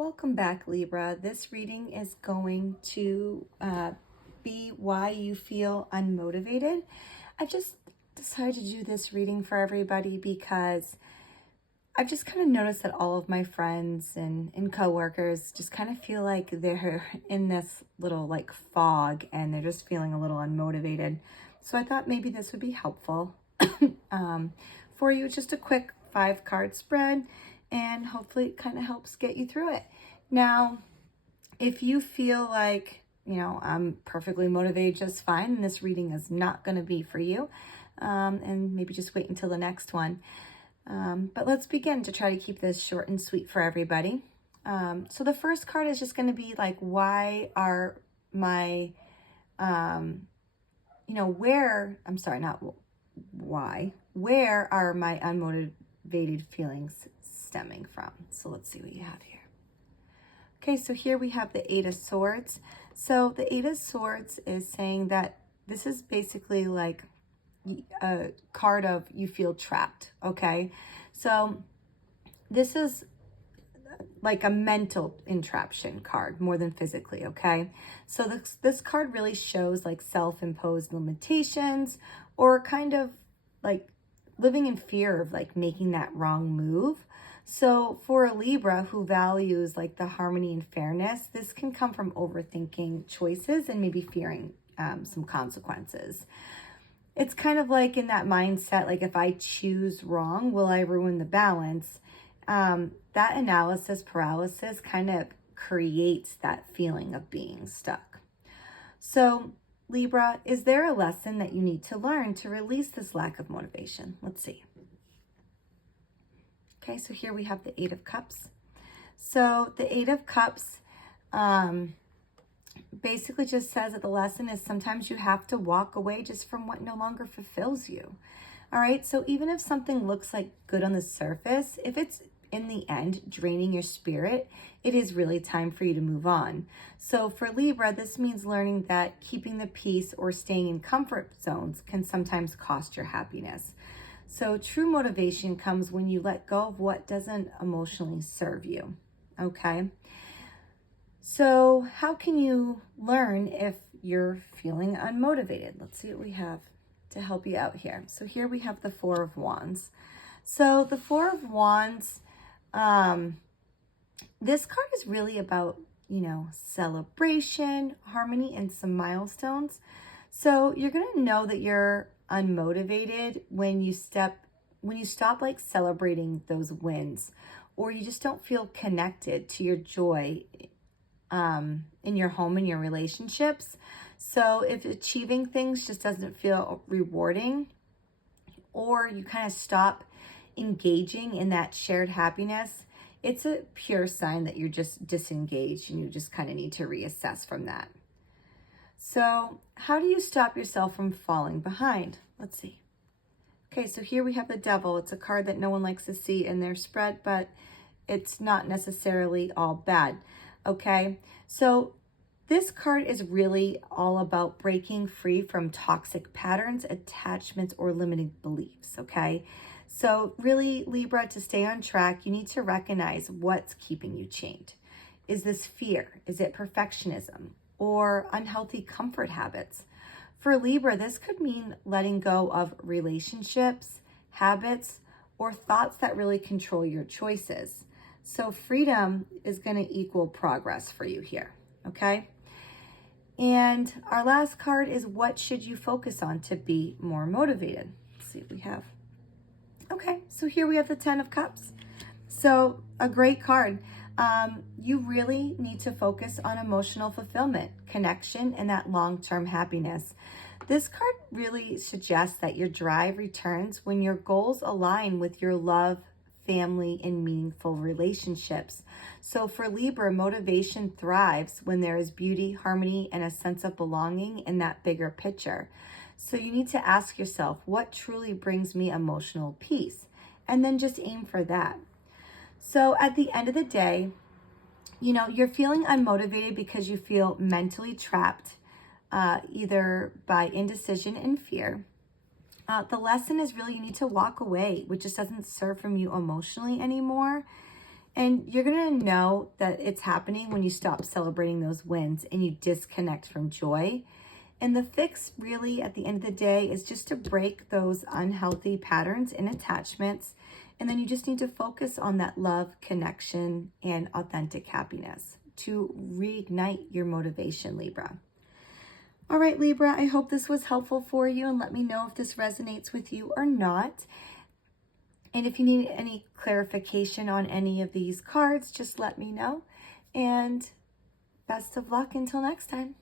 Welcome back, Libra. This reading is going to be why you feel unmotivated. I just decided to do this reading for everybody because I've just kind of noticed that all of my friends and coworkers just kind of feel like they're in this little like fog and they're just feeling a little unmotivated. So I thought maybe this would be helpful for you. Just a quick 5-card spread, and hopefully it kind of helps get you through it. Now, if you feel like, I'm perfectly motivated just fine, and this reading is not going to be for you, and maybe just wait until the next one. But let's begin to try to keep this short and sweet for everybody. So the first card is just going to be like, why are my, where are my unmotivated feelings stemming from? So let's see what you have here. Okay, so here we have the 8 of Swords. So the 8 of Swords is saying that this is basically like a card of you feel trapped, okay? So this is like a mental entrapment card more than physically, okay? So this card really shows like self-imposed limitations, or kind of like living in fear of like making that wrong move. So for a Libra who values like the harmony and fairness, this can come from overthinking choices and maybe fearing some consequences. It's kind of like in that mindset, like if I choose wrong, will I ruin the balance? That analysis paralysis kind of creates that feeling of being stuck. So Libra, is there a lesson that you need to learn to release this lack of motivation? Let's see. Okay, so here we have the 8 of Cups. So the 8 of Cups basically just says that the lesson is sometimes you have to walk away just from what no longer fulfills you. All right, so even if something looks like good on the surface, if it's in the end draining your spirit, it is really time for you to move on. So for Libra, this means learning that keeping the peace or staying in comfort zones can sometimes cost your happiness. So true motivation comes when you let go of what doesn't emotionally serve you, okay? So how can you learn if you're feeling unmotivated? Let's see what we have to help you out here. So here we have the 4 of Wands. So the 4 of Wands, this card is really about, celebration, harmony, and some milestones. So you're going to know that you're unmotivated when you stop like celebrating those wins, or you just don't feel connected to your joy in your home and your relationships. So if achieving things just doesn't feel rewarding, or you kind of stop engaging in that shared happiness, it's a pure sign that you're just disengaged and you just kind of need to reassess from that. So how do you stop yourself from falling behind? Let's see. Okay, so here we have the Devil. It's a card that no one likes to see in their spread, but it's not necessarily all bad. Okay, so this card is really all about breaking free from toxic patterns, attachments, or limiting beliefs, okay? So really, Libra, to stay on track, you need to recognize what's keeping you chained. Is this fear? Is it perfectionism or unhealthy comfort habits? For Libra, this could mean letting go of relationships, habits, or thoughts that really control your choices. So freedom is going to equal progress for you here, okay? And our last card is, what should you focus on to be more motivated? Let's see what we have. Okay, so here we have the 10 of Cups. So a great card. You really need to focus on emotional fulfillment, connection, and that long-term happiness. This card really suggests that your drive returns when your goals align with your love, family, and meaningful relationships. So for Libra, motivation thrives when there is beauty, harmony, and a sense of belonging in that bigger picture. So you need to ask yourself, what truly brings me emotional peace? And then just aim for that. So at the end of the day, you're feeling unmotivated because you feel mentally trapped, either by indecision and fear. The lesson is really you need to walk away, which just doesn't serve from you emotionally anymore. And you're going to know that it's happening when you stop celebrating those wins and you disconnect from joy. And the fix really at the end of the day is just to break those unhealthy patterns and attachments. And then you just need to focus on that love, connection, and authentic happiness to reignite your motivation, Libra. All right, Libra, I hope this was helpful for you, and let me know if this resonates with you or not. And if you need any clarification on any of these cards, just let me know. And best of luck until next time.